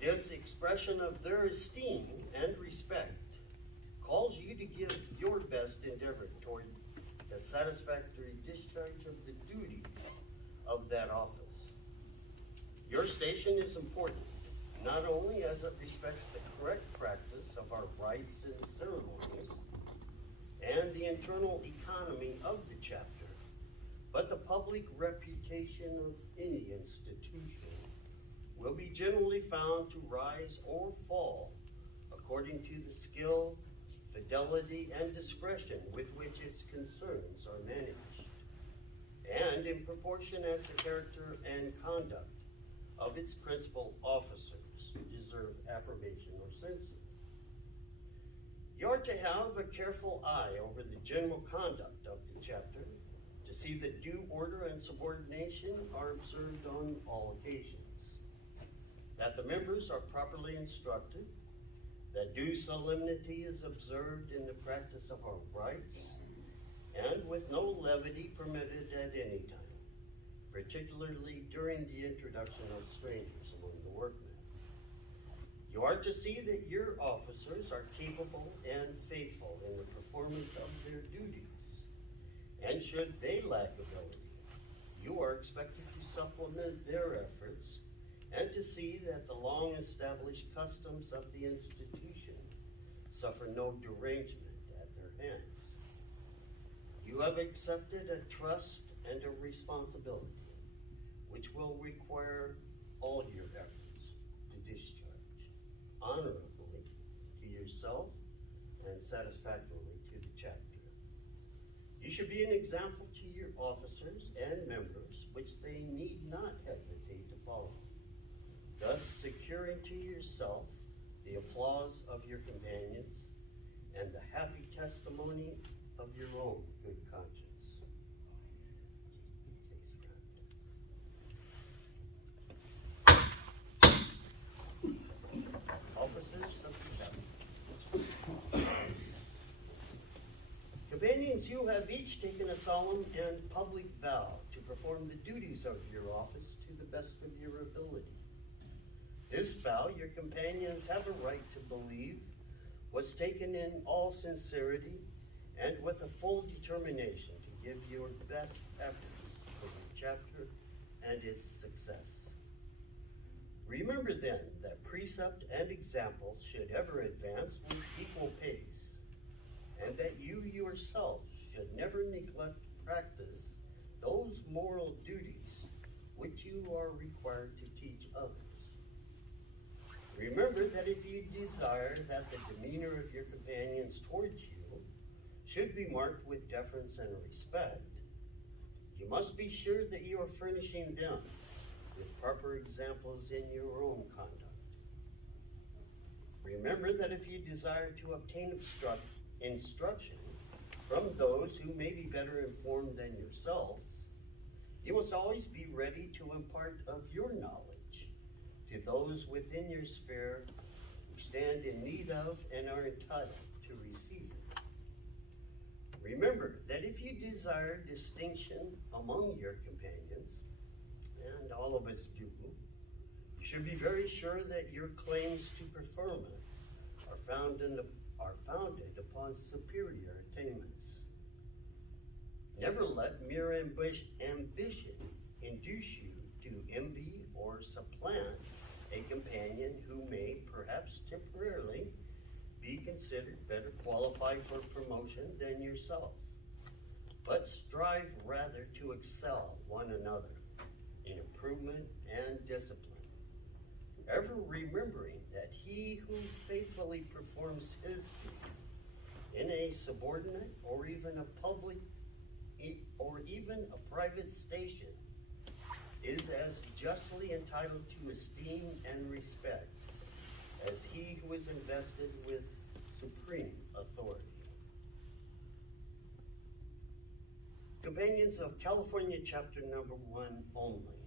This expression of their esteem and respect calls you to give your best endeavor toward the satisfactory discharge of the duties of that office. Your station is important, not only as it respects the correct practice of our rites and ceremonies and the internal economy of the chapter, but the public reputation of any institution will be generally found to rise or fall according to the skill, fidelity, and discretion with which its concerns are managed, and in proportion as the character and conduct of its principal officers deserve approbation or censure. You are to have a careful eye over the general conduct of the chapter to see that due order and subordination are observed on all occasions, that the members are properly instructed, that due solemnity is observed in the practice of our rites, and with no levity permitted at any time, particularly during the introduction of strangers among the workmen. You are to see that your officers are capable and faithful in the performance of their duties, and should they lack ability, you are expected to supplement their efforts and to see that the long-established customs of the institution suffer no derangement at their hands. You have accepted a trust and a responsibility which will require all your efforts to discharge honorably to yourself and satisfactorily to the chapter. You should be an example to your officers and members which they need not hesitate to follow, thus securing to yourself the applause of your companions and the happy testimony of your own good conscience. Officers of the chapter. Companions, you have each taken a solemn and public vow to perform the duties of your office to the best of your ability. This vow, your companions have a right to believe, was taken in all sincerity and with a full determination to give your best efforts for the chapter and its success. Remember then that precept and example should ever advance with equal pace, and that you yourselves should never neglect to practice those moral duties which you are required to teach others. Remember that if you desire that the demeanor of your companions towards you should be marked with deference and respect, you must be sure that you are furnishing them with proper examples in your own conduct. Remember that if you desire to obtain instruction from those who may be better informed than yourselves, you must always be ready to impart of your knowledge to those within your sphere who stand in need of and are entitled to receive it. Remember that if you desire distinction among your companions, and all of us do, you should be very sure that your claims to preferment are founded upon superior attainments. Never let mere ambition induce you to envy or supplant a companion who may, perhaps temporarily, be considered better qualified for promotion than yourself, but strive rather to excel one another in improvement and discipline, ever remembering that he who faithfully performs his duty in a subordinate or even a private station is as justly entitled to esteem and respect as he who is invested with supreme authority. Companions of California Chapter Number 1 only,